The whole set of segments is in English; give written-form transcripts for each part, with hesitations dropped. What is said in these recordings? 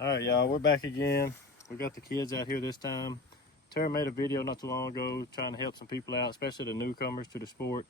All right, y'all, we're back again. We got the kids out here this time. Tara made a video not too long ago trying to help some people out, especially the newcomers to the sport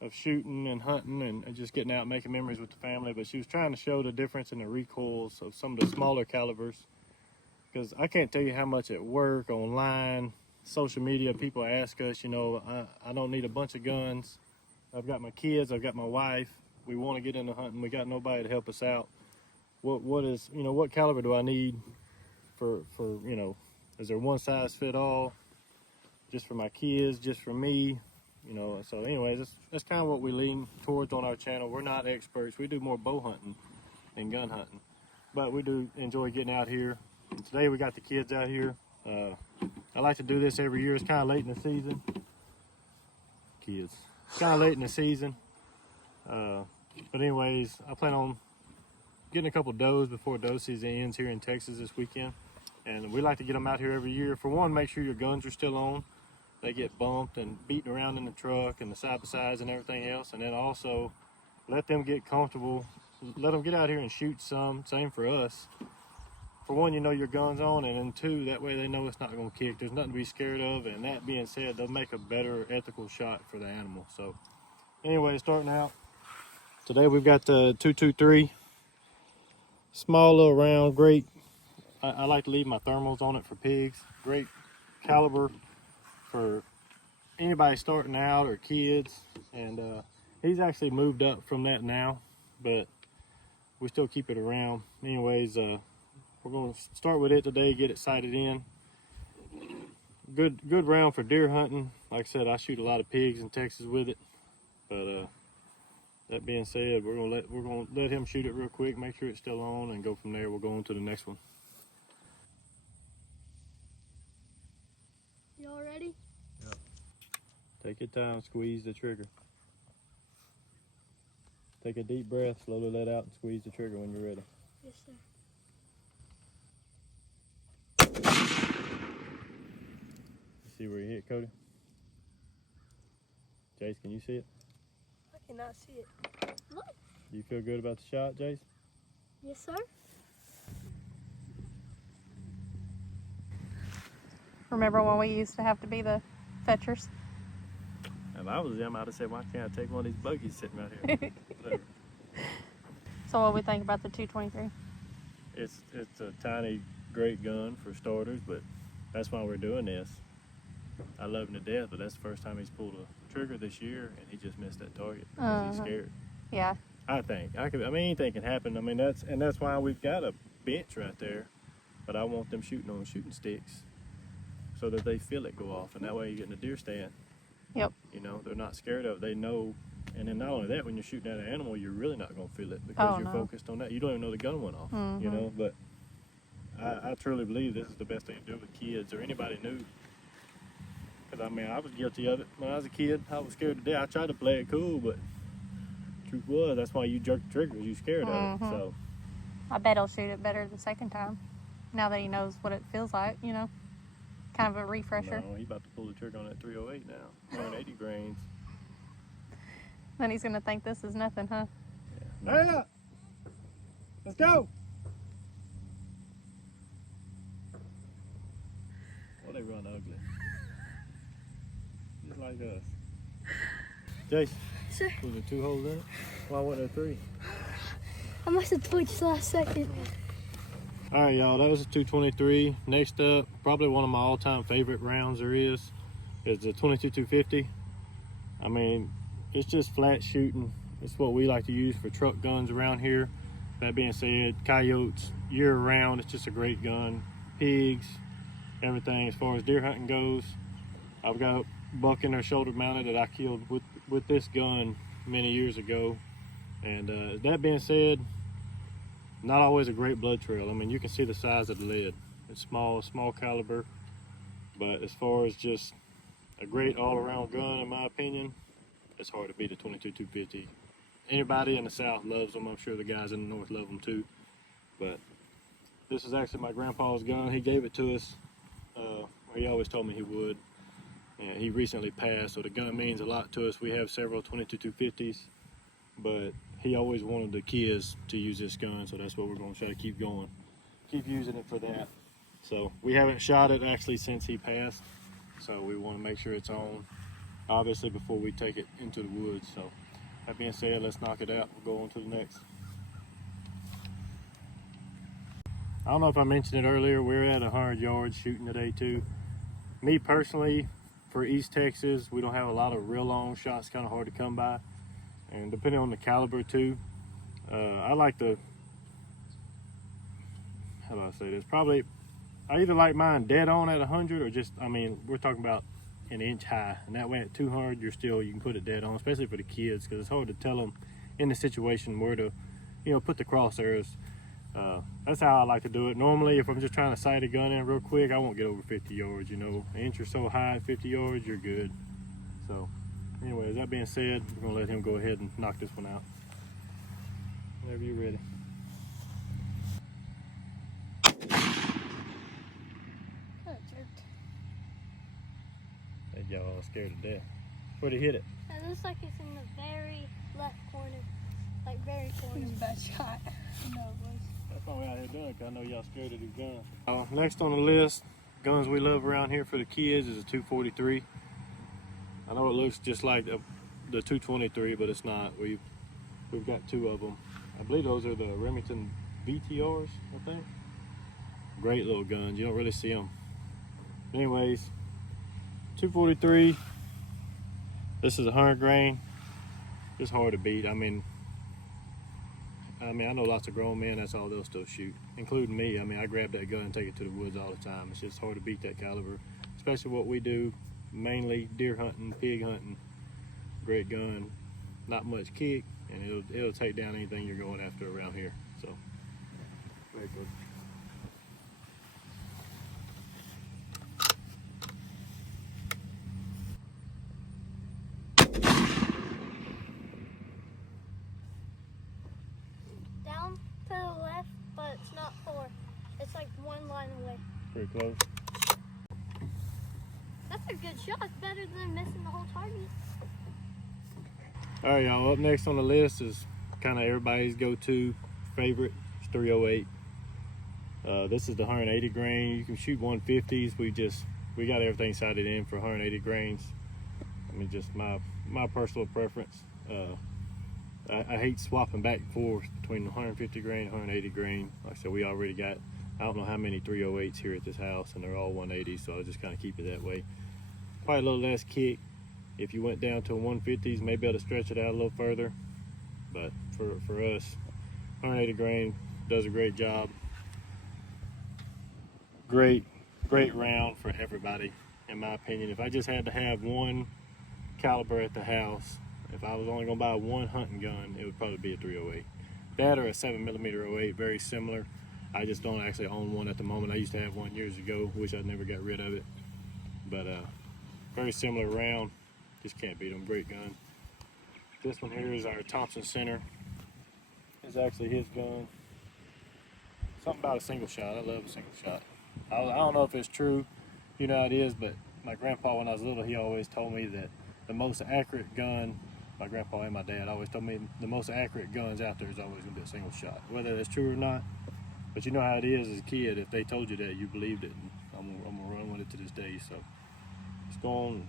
of shooting and hunting and just getting out and making memories with the family. But she was trying to show the difference in the recoils of some of the smaller calibers, because I can't tell you how much at work, online, social media, people ask us, you know, I don't need a bunch of guns. I've got my kids, I've got my wife. We want to get into hunting. We got nobody to help us out. What caliber do I need for is there one size fit all, just for my kids, just for me, so anyways, that's kind of what we lean towards on our channel. We're not experts. We do more bow hunting than gun hunting, but we do enjoy getting out here. And today we got the kids out here. I like to do this every year. It's kind of late in the season. It's kind of late in the season, but anyways, I plan on getting a couple does before doe season ends here in Texas this weekend. And we like to get them out here every year. For one, make sure your guns are still on. They get bumped and beaten around in the truck and the side-by-sides and everything else. And then also let them get comfortable. Let them get out here and shoot some. Same for us. For one, you know your gun's on, and then two, that way they know it's not going to kick. There's nothing to be scared of. And that being said, they'll make a better ethical shot for the animal. So anyway, starting out, today we've got the 223. Small little round, great. I like to leave my thermals on it for pigs. Great caliber for anybody starting out or kids. And he's actually moved up from that now, but we still keep it around. Anyways, we're going to start with it today, get it sighted in. Good round for deer hunting. Like I said, I shoot a lot of pigs in Texas with it, but that being said, we're gonna let him shoot it real quick, make sure it's still on, and go from there. We'll go on to the next one. Y'all ready? Yep. Take your time, squeeze the trigger. Take a deep breath, slowly let out and squeeze the trigger when you're ready. Yes, sir. You see where you hit, Cody? Jace, can you see it? I cannot see it. Look. Do you feel good about the shot, Jace? Yes, sir. Remember when we used to have to be the fetchers? If I was them, I'd have said, why can't I take one of these buggies sitting right here? So what we think about the 223? It's a tiny, great gun for starters, but that's why we're doing this. I love him to death, but that's the first time he's pulled a trigger this year, and he just missed that target because he's scared. Yeah. I think anything can happen. I mean, that's why we've got a bench right there, but I want them shooting on shooting sticks so that they feel it go off, and that way you get in a deer stand. Yep. You know, they're not scared of it. They know. And then not only that, when you're shooting at an animal, you're really not going to feel it because you're focused on that. You don't even know the gun went off, you know. But I truly believe this is the best thing to do with kids or anybody new. Because, I mean, I was guilty of it. When I was a kid, I was scared to death. I tried to play it cool, but truth was, that's why you jerk the trigger, because you're scared of it. So I bet he'll shoot it better the second time, now that he knows what it feels like, you know. Kind of a refresher. No, he's about to pull the trigger on that 308 now, 180 grains. Then he's going to think this is nothing, huh? Yeah. Hurry up! Let's go! Well, they run ugly. Just like us. Jason, Sir. was there 2 holes in it? Why wasn't there 3? I must have twitched last second. All right, y'all, that was a 223. Next up, probably one of my all-time favorite rounds there is the 22-250. I mean, it's just flat shooting. It's what we like to use for truck guns around here. That being said, coyotes year-round, it's just a great gun. Pigs, everything. As far as deer hunting goes, I've got a buck in there shoulder mounted that I killed with this gun many years ago. And that being said, not always a great blood trail. I mean, you can see the size of the lead. It's small caliber, but as far as just a great all-around gun, in my opinion, it's hard to beat a 22-250. Anybody in the South loves them. I'm sure the guys in the North love them too. But this is actually my grandpa's gun. He gave it to us. He always told me he would. And he recently passed, so the gun means a lot to us. We have several 22-250s, but he always wanted the kids to use this gun, so that's what we're going to try to keep going. keep using it for that. So we haven't shot it actually since he passed. So we want to make sure it's on, obviously, before we take it into the woods. So that being said, let's knock it out. We'll go on to the next. I don't know if I mentioned it earlier, we're at 100 yards shooting today too. Me personally, for East Texas, we don't have a lot of real long shots, kind of hard to come by. And depending on the caliber too, I like the, how do I say this? Probably, I either like mine dead on at 100 or just, I mean, we're talking about an inch high. And that way at 200, you can put it dead on, especially for the kids, because it's hard to tell them in the situation where to, put the crosshairs. That's how I like to do it. Normally, if I'm just trying to sight a gun in real quick, I won't get over 50 yards, An inch or so high at 50 yards, you're good. So, anyways, that being said, we're gonna let him go ahead and knock this one out. Whenever you're ready. That y'all scared to death. Where'd he hit it? It looks like it's in the very left corner. Like very corner. It was a bad shot. No, it was. That's why we're out here doing it, 'cause I know y'all scared of these guns. Next on the list, guns we love around here for the kids is a 243. I know it looks just like the 223, but it's not. We've got two of them. I believe those are the Remington VTRs, I think. Great little guns. You don't really see them. Anyways, 243. This is 100 grain. It's hard to beat. I mean, I know lots of grown men, that's all they'll still shoot, including me. I mean, I grab that gun and take it to the woods all the time. It's just hard to beat that caliber, especially what we do, mainly deer hunting, pig hunting. Great gun, not much kick, and it'll take down anything you're going after around here. So, very good. Down to the left, but it's not far. It's like one line away. Pretty close. That's a good shot. It's better than missing the whole target. All right, y'all, up next on the list is kind of everybody's go-to favorite. It's 308. This is the 180 grain. You can shoot 150s. We got everything sighted in for 180 grains. I mean, just my personal preference. I hate swapping back and forth between the 150 grain and 180 grain. Like I said, we already got, I don't know how many 308s here at this house, and they're all 180s, so I'll just kind of keep it that way. Probably a little less kick. If you went down to 150s, maybe able to stretch it out a little further. But for us, 180 grain does a great job. Great round for everybody, in my opinion. If I just had to have one caliber at the house, if I was only gonna buy one hunting gun, it would probably be a 308. That or a 7mm 08, very similar. I just don't actually own one at the moment. I used to have one years ago, wish I never got rid of it. But very similar round, just can't beat them, great gun. This one here is our Thompson Center. It's actually his gun. Something about a single shot, I love a single shot. I don't know if it's true, how it is, but my grandpa, when I was little, he always told me that the most accurate gun, my grandpa and my dad always told me the most accurate guns out there is always gonna be a single shot, whether that's true or not. But you know how it is as a kid, if they told you that, you believed it, and I'm gonna run with it to this day. So let's go on and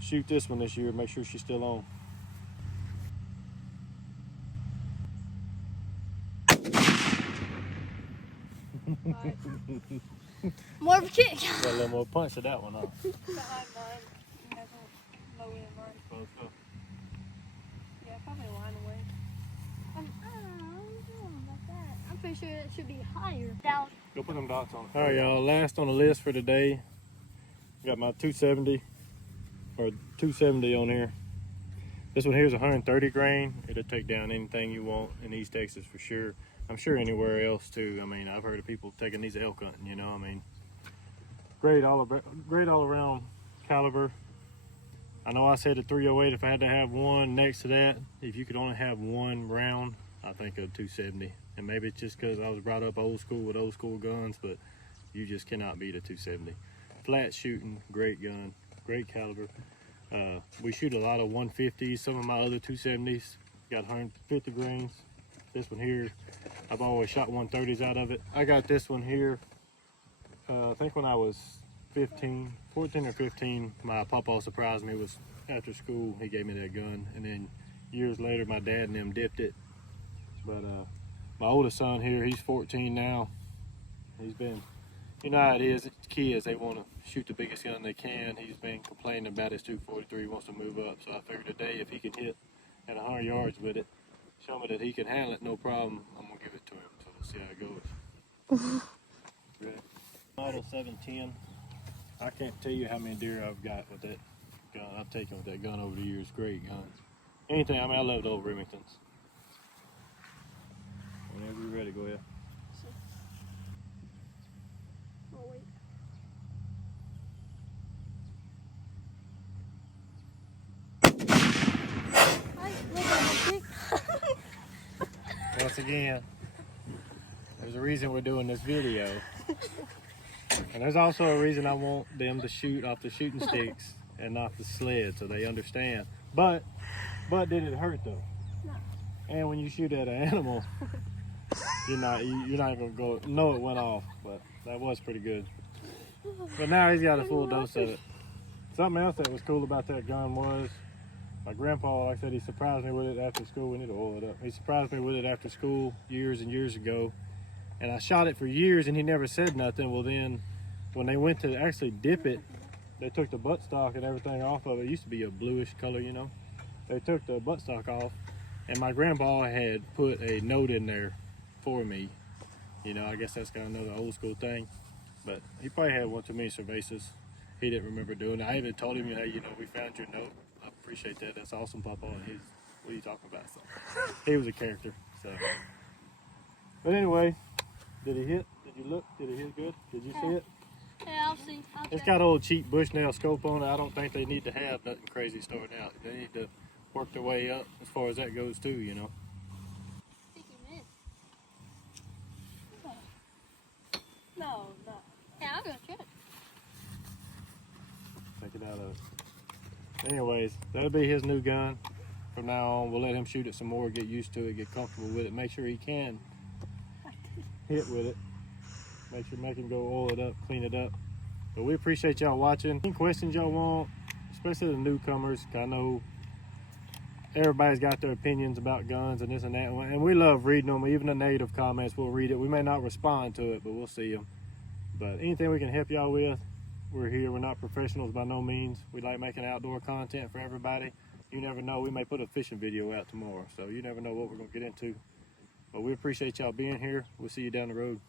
shoot this one this year, make sure she's still on. Right. More of a kick. Got a little more punch to that one, huh? Behind mine. You guys won't low in mine. Close up. Yeah, probably a line away. I don't know about that. I'm pretty sure it should be higher. Down. Go put them dots on. All right, y'all, last on the list for today, got my 270, or 270 on here. This one here is 130 grain. It'll take down anything you want in East Texas for sure. I'm sure anywhere else too. I mean, I've heard of people taking these elk hunting, I mean, great all around caliber. I know I said a 308 if I had to have one next to that. If you could only have one round, I think a 270. And maybe it's just because I was brought up old school with old school guns, but you just cannot beat a 270. Flat shooting, great gun, great caliber. We shoot a lot of 150s. Some of my other 270s got 150 grains. This one here, I've always shot 130s out of it. I got this one here, I think when I was 14 or 15, my papa surprised me. Was after school, he gave me that gun, and then years later, my dad and them dipped it. But my oldest son here, he's 14 now. He's been, you know how it is, kids, they want to shoot the biggest gun they can. He's been complaining about his 243, wants to move up. So I figured today, if he can hit at 100 yards with it, show me that he can handle it, no problem, I'm gonna give it to him. So we'll see how it goes. Ready? Model 710. I can't tell you how many deer I've got with that gun. I've taken with that gun over the years. Great guns. Anything, I mean, I love the old Remingtons. Whenever you're ready, go ahead. Oh, wait. Once again, there's a reason we're doing this video. And there's also a reason I want them to shoot off the shooting sticks and not the sled, so they understand. But did it hurt though? No. And when you shoot at an animal, you're not gonna go know it went off, but that was pretty good. But now he's got a full dose of it. Something else that was cool about that gun was my grandpa, like I said, he surprised me with it after school. We need to oil it up. He surprised me with it after school years and years ago. And I shot it for years and he never said nothing. Well then, when they went to actually dip it, they took the buttstock and everything off of it. It used to be a bluish color, you know. They took the buttstock off and my grandpa had put a note in there for me. You know, I guess that's kind of another old school thing. But he probably had one too many cervezas. He didn't remember doing it. I even told him, hey, you know, we found your note. I appreciate that. That's awesome, Papa. And he's, what are you talking about? So he was a character. So, but anyway, did he hit? Did you look? Did he hit good? Did you see it? Yeah, I'll see. It's got old cheap Bushnell scope on it. I don't think they need to have nothing crazy starting out. They need to work their way up as far as that goes too, you know. I think you missed. No. Yeah, I'll go check. Take it out of it. Anyways, that'll be his new gun. From now on, we'll let him shoot it some more, get used to it, get comfortable with it, make sure he can hit with it. Make him go oil it up, clean it up. But we appreciate y'all watching. Any questions y'all want, especially the newcomers, I know everybody's got their opinions about guns and this and that, and we love reading them. Even the negative comments, we'll read it. We may not respond to it, but we'll see them. But anything we can help y'all with, we're here. We're not professionals by no means. We like making outdoor content for everybody. You never know, we may put a fishing video out tomorrow, so you never know what we're gonna get into. But we appreciate y'all being here. We'll see you down the road.